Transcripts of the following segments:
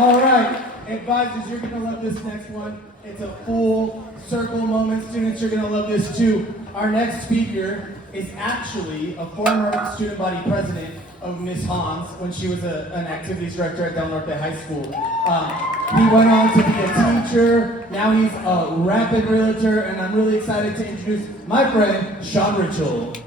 All right, advisors, you're going to love this next one. It's a full circle moment. Students, you're going to love this too. Our next speaker is actually a former student body president of Miss Hans when she was an activities director at Del Norte High School. He went on to be a teacher. Now he's a rapid realtor, and I'm really excited to introduce my friend, Sean Ritchel.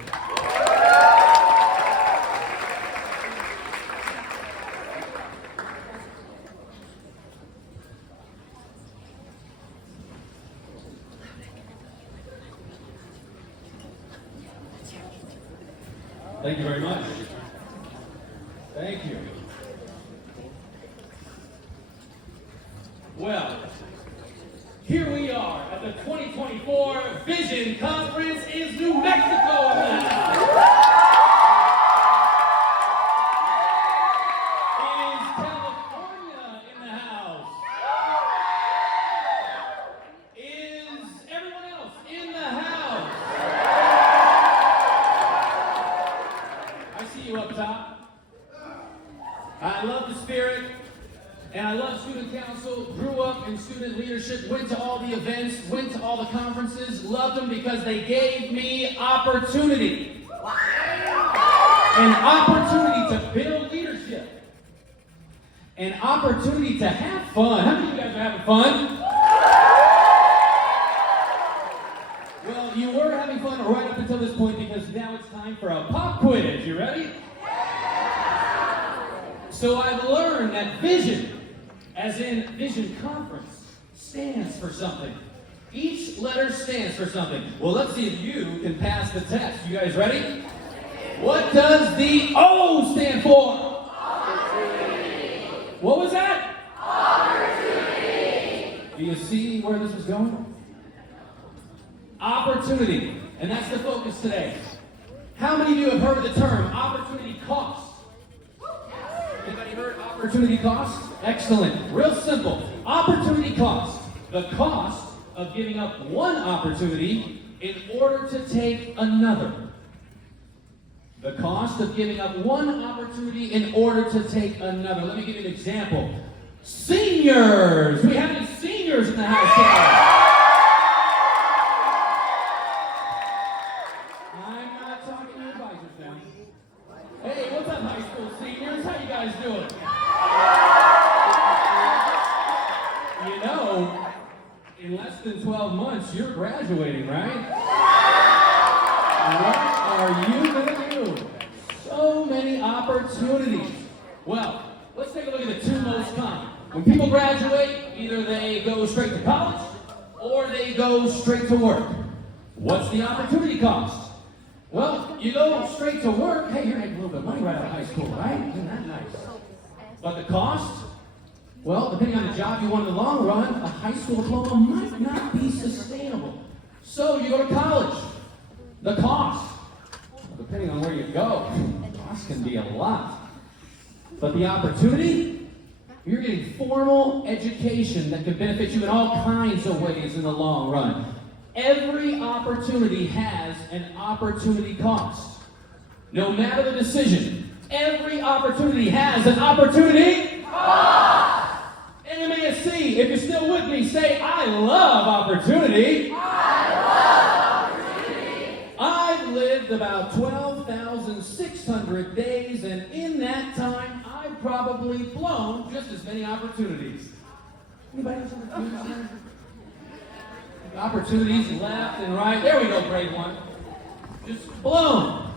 Thank you very much. Thank you. Well, here we are at the 2024 Vision Conference in New Mexico. Is California in the house? Is everyone else in the house? I see you up top. I love the spirit, and I love student council, grew up in student leadership, went to all the events, went to all the conferences, loved them because they gave me opportunity. An opportunity to build leadership. An opportunity to have fun. How many of you guys are having fun? Well, you were having fun right up until this point because now it's time for a pop quiz. You ready? So I've learned that vision, as in Vision Conference, stands for something. Each letter stands for something. Well, let's see if you can pass the test. You guys ready? What does the O stand for? Opportunity. What was that? Opportunity. Do you see where this was going? Opportunity. And that's the focus today. How many of you have heard of the term opportunity cost? Anybody heard opportunity cost? Excellent. Real simple. Opportunity cost. The cost of giving up one opportunity in order to take another. The cost of giving up one opportunity in order to take another. Let me give you an example. Seniors! Do we have any seniors in the house today? I'm not talking to advisors now. Hey, what's up, high school seniors? How you guys doing? You know, in less than 12 months, you're graduating, right? What are you going to do? So many opportunities. Well, let's take a look at the two most common. When people graduate, either they go straight to college or they go straight to work. What's the opportunity cost? Well, you go straight to work, hey, you're making a little bit of money right out of high school, right? Isn't that nice? But the cost? Well, depending on the job you want in the long run, a high school diploma might not be sustainable. So you go to college. The cost, depending on where you go, the cost can be a lot. But the opportunity? You're getting formal education that can benefit you in all kinds of ways in the long run. Every opportunity has an opportunity cost. No matter the decision, every opportunity has an opportunity cost. NMASC, if you're still with me, say, I love opportunity. I love opportunity. I've lived about 12,600 days, and in that time, I've probably blown just as many opportunities. Anybody else have opportunities left and right? There we go, grade one. Just blown.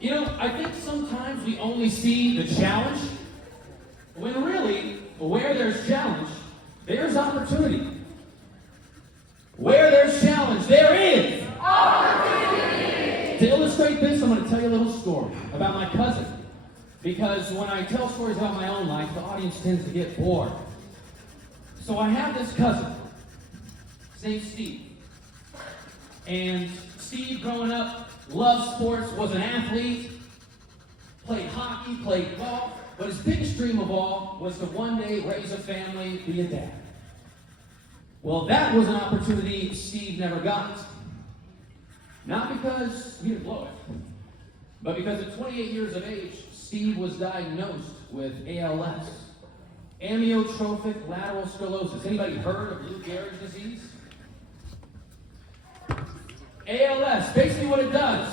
You know, I think sometimes we only see the challenge, when really, where there's challenge, there's opportunity. Where there's challenge, there is opportunity. To illustrate this, I'm going to tell you a little story about my cousin. Because when I tell stories about my own life, the audience tends to get bored. So I have this cousin. His name's Steve. And Steve, growing up, loved sports, was an athlete, played hockey, played golf, but his biggest dream of all was to one day raise a family, be a dad. Well, that was an opportunity Steve never got. Not because he didn't blow it, but because at 28 years of age, Steve was diagnosed with ALS. amyotrophic lateral sclerosis. Anybody heard of Lou Gehrig's disease? ALS, basically what it does,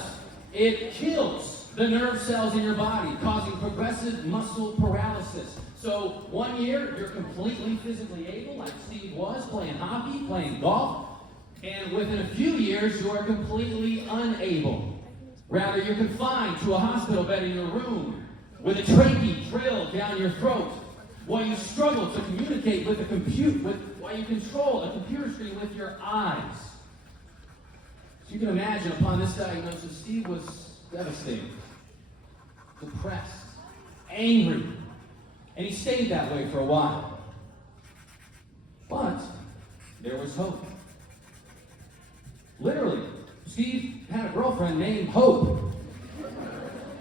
it kills the nerve cells in your body, causing progressive muscle paralysis. So 1 year, you're completely physically able, like Steve was, playing hockey, playing golf, and within a few years, you are completely unable. Rather, you're confined to a hospital bed in your room with a trachea drilled down your throat while you struggle to communicate with a while you control a computer screen with your eyes. So you can imagine, upon this diagnosis, Steve was devastated, depressed, angry, and he stayed that way for a while. But there was hope. Literally, Steve had a girlfriend named Hope.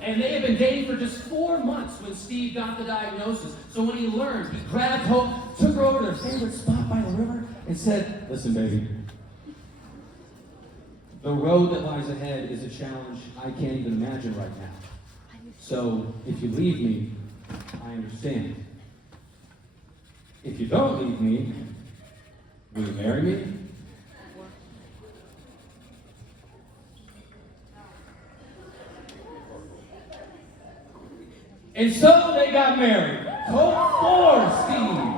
And they had been dating for just 4 months when Steve got the diagnosis. So when he learned, he grabbed Hope, took her over to their favorite spot by the river, and said, "Listen, baby, the road that lies ahead is a challenge I can't even imagine right now. So if you leave me, I understand. If you don't leave me, will you marry me?" And so they got married. Hope for Steve.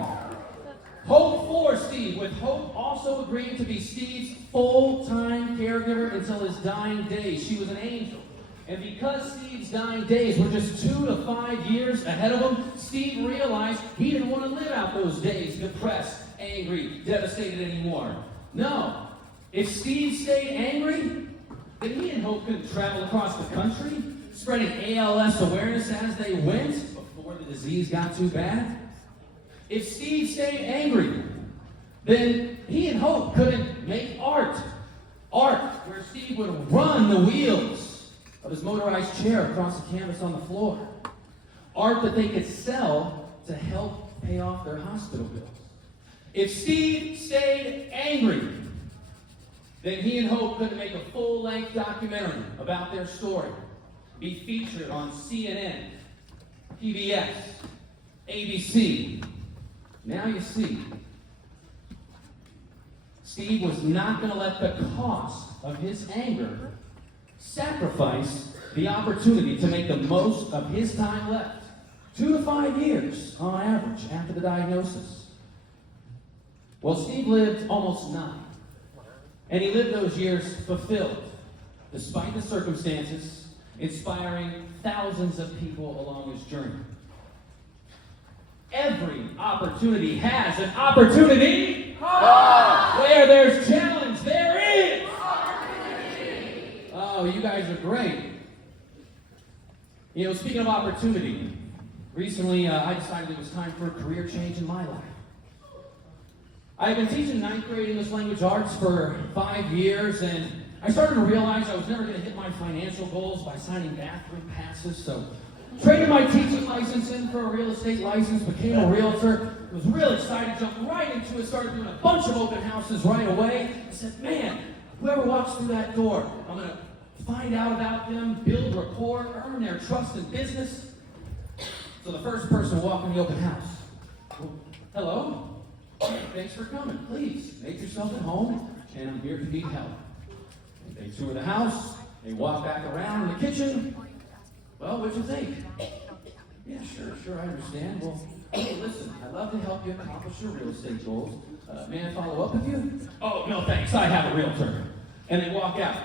Hope for Steve, with Hope also agreeing to be Steve's full-time caregiver until his dying days. She was an angel. And because Steve's dying days were just 2 to 5 years ahead of him, Steve realized he didn't want to live out those days depressed, angry, devastated anymore. No. If Steve stayed angry, then he and Hope couldn't travel across the country, spreading ALS awareness as they went before the disease got too bad. If Steve stayed angry, then he and Hope couldn't make art. Art where Steve would run the wheels of his motorized chair across the canvas on the floor. Art that they could sell to help pay off their hospital bills. If Steve stayed angry, then he and Hope couldn't make a full-length documentary about their story, be featured on CNN, PBS, ABC. Now you see, Steve was not going to let the cost of his anger sacrifice the opportunity to make the most of his time left. 2 to 5 years on average after the diagnosis. Well, Steve lived almost 9. And he lived those years fulfilled, despite the circumstances, inspiring thousands of people along his journey. Every opportunity has an opportunity. Where there's challenge, there is opportunity. Oh, you guys are great. You know, speaking of opportunity, recently I decided it was time for a career change in my life. I've been teaching 9th grade English language arts for 5 years, and I started to realize I was never going to hit my financial goals by signing bathroom passes, so traded my teaching license in for a real estate license, became a realtor, was real excited, jumped right into it, started doing a bunch of open houses right away. I said, man, whoever walks through that door, I'm going to find out about them, build rapport, earn their trust in business. So the first person walked in the open house. Hello? Thanks for coming. Please, make yourself at home, and I'm here to need help. They tour the house, they walk back around in the kitchen. Well, what'd you think? Yeah, sure, I understand. Well, hey, listen, I'd love to help you accomplish your real estate goals. May I follow up with you? Oh, no thanks, I have a realtor. And they walk out.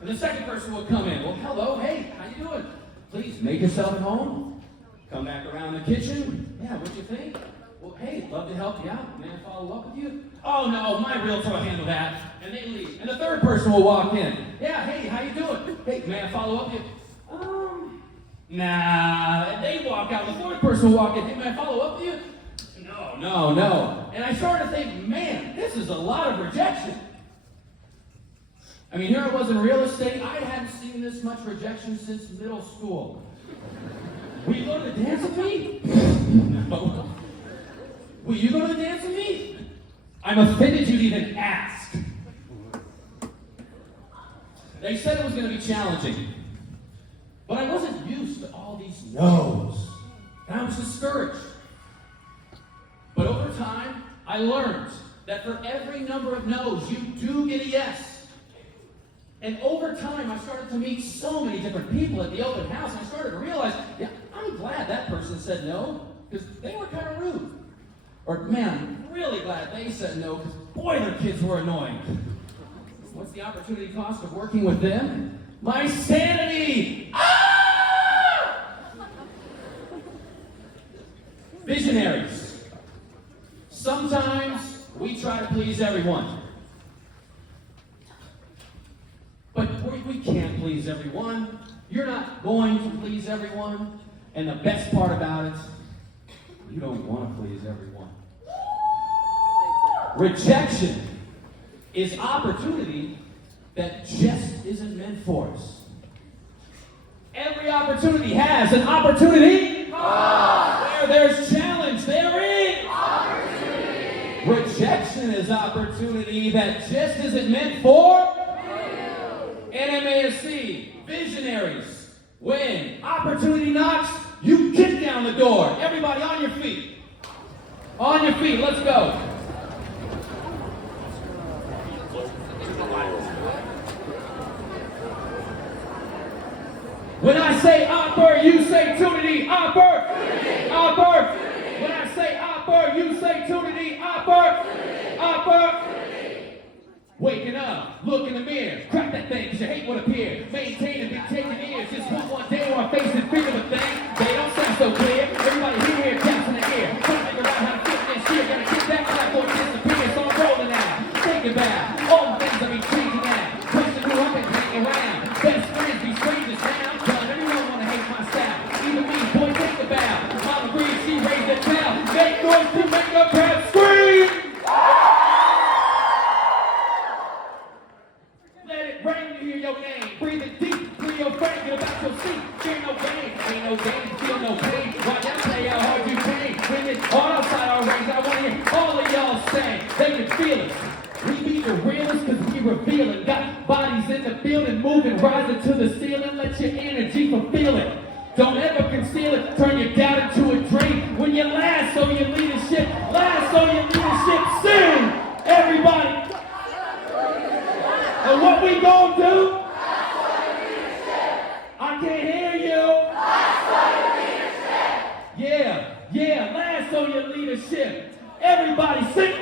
And the second person would come in. Well, hello, hey, how you doing? Please, make yourself at home. Come back around the kitchen. Yeah, what'd you think? Well, hey, love to help you out. May I follow up with you? Oh, no, my realtor will handle that. And they leave. And the third person will walk in. Yeah, hey, how you doing? Hey, may I follow up with you? Nah. And they walk out. The fourth person will walk in. Hey, may I follow up with you? No. And I started to think, man, this is a lot of rejection. I mean, here I was in real estate. I hadn't seen this much rejection since middle school. Will you go to the dance with me? No. Will you go to the dance with me? I'm offended you'd even ask. They said it was going to be challenging. But I wasn't used to all these no's. And I was discouraged. I learned that for every number of no's, you do get a yes. And over time, I started to meet so many different people at the open house, and I started to realize, yeah, I'm glad that person said no, because they were kind of rude. Or, man, I'm really glad they said no, because boy, their kids were annoying. What's the opportunity cost of working with them? My sanity! Ah! Visionaries. Sometimes we try to please everyone. But we can't please everyone. You're not going to please everyone. And the best part about it, you don't want to please everyone. Rejection is opportunity that just isn't meant for us. Every opportunity has an opportunity. Where there's challenge, there is opportunity. Rejection is opportunity that just isn't meant for NMASC, visionaries. When opportunity knocks, you kick down the door. Everybody on your feet. On your feet, let's go. When I say opper, you say tunity, opper. Opper. When I say opper, you say tunity, opper. Opper. Waking up, look in the mirror, crack that thing, cause your hate would appear. Maintain and be taking ears, just one day where I face and feel the thing. They don't sound so clear, everybody here, taps in the ear. Trying to figure out how to fit this year, gonna kick that clap or disappear, so I'm rolling now. Think about all the things I be changing now. Person who I've been hanging around. Best friends be strangers now. Done, everyone wanna hate my style. Even me, boy, think about. Mama Green, she raised a child. Make noise to make a crowd scream. Your name, breathing deep, Rio Rancho, get about your seat. Fear no gain, ain't no gain, feel no pain. Why y'all play how hard you can? Bring it all outside our range. I want to hear all of y'all saying they can feel it. We be the realest cause we revealing. Got bodies in the building, moving, rising to the ceiling. Let your energy fulfill it. Don't ever conceal it, turn your doubt into a dream. When you lasso your leadership, sing! Everybody! And what we gonna do? I can't hear you. Yeah, lasso your leadership. Everybody sing.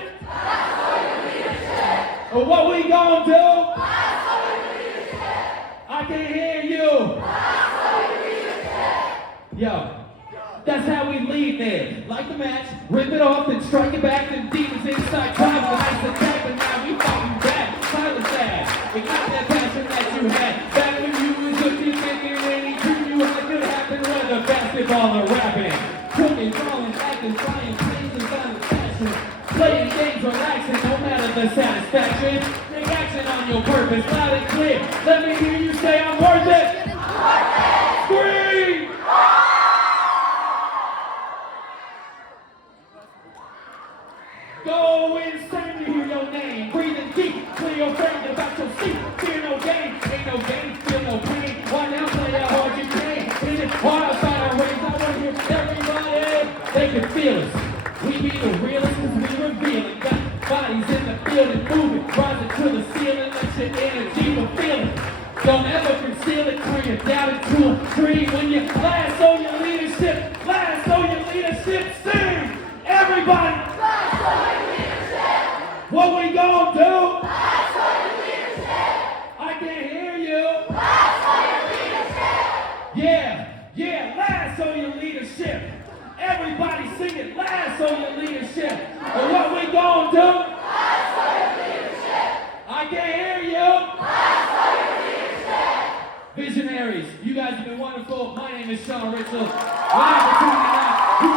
And what we gonna do? I can't hear you. Yo, that's how we lead there. Like the match, rip it off, then strike it back, then demons inside, drive the nice attack, but now we fighting back. Silence that. Ignite that passion that you had. Back when you was looking, thinking, any dream you had could happen, whether basketball or rapping. Cooking, drawing, acting, flying, planes and silent fashion. Playing games, relaxing, no matter the satisfaction. Take action on your purpose, loud and clear. Let me hear you say I'm worth it. Scream! Go insane to hear your name. Breathing deep, clear your brain about your seat. Fear no gain, ain't no gain, feel no pain. Why now play how hard you can? Hit it hard outside our range. I want to hear everybody. They can feel us. We be the realest cause we reveal it. Got bodies in the building, moving, rising to the ceiling. Let your energy fulfill it. Don't ever conceal it, turn your doubt into a dream. When you lasso your leadership, sing! Everybody! What we gonna do? I can't hear you. Yeah, lasso your leadership. Everybody sing it, lasso your leadership. And what we gonna do? I can't hear you. Visionaries, you guys have been wonderful. My name is Sean Ritchel. You